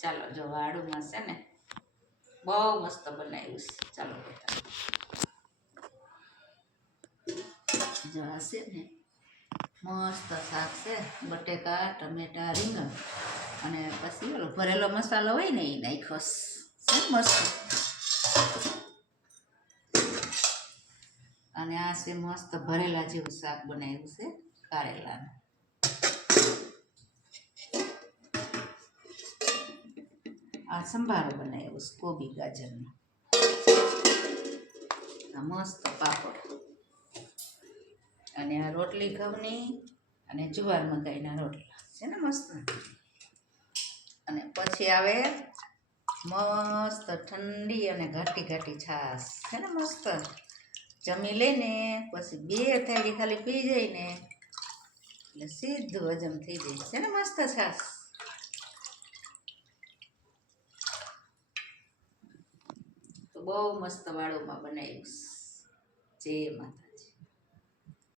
ચાલો જો વાળુમાં છે ને બહુ મસ્ત બનાવ્યું છે. ચાલો બધા જો હશે ને મસ્ત શાક છે, બટેકા ટમેટા રીંગણ અને પછી ઓલો ભરેલો મસાલો હોય ને એ નાખ્યો છે મસ્ત. અને આ છે મસ્ત ભરેલા જેવું શાક બનાવ્યું છે કારેલાનું. આ સંભારો બનાવ્યો છે કોબી ગાજરનો. આ મસ્ત પાપડ અને આ રોટલી ઘઉંની અને જુવાર મકાઈના રોટલા છે ને મસ્ત. અને પછી આવે મસ્ત ઠંડી અને ઘાટી ઘાટી છાશ છે ને મસ્ત. જમી લઈને પછી 2 થાળી ખાલી પી જાય ને એટલે સીધું હજમ થઈ જાય છે ને મસ્ત છાશ. તો બહુ મસ્ત વાળુમાં બનાવ્યું. જય માતા.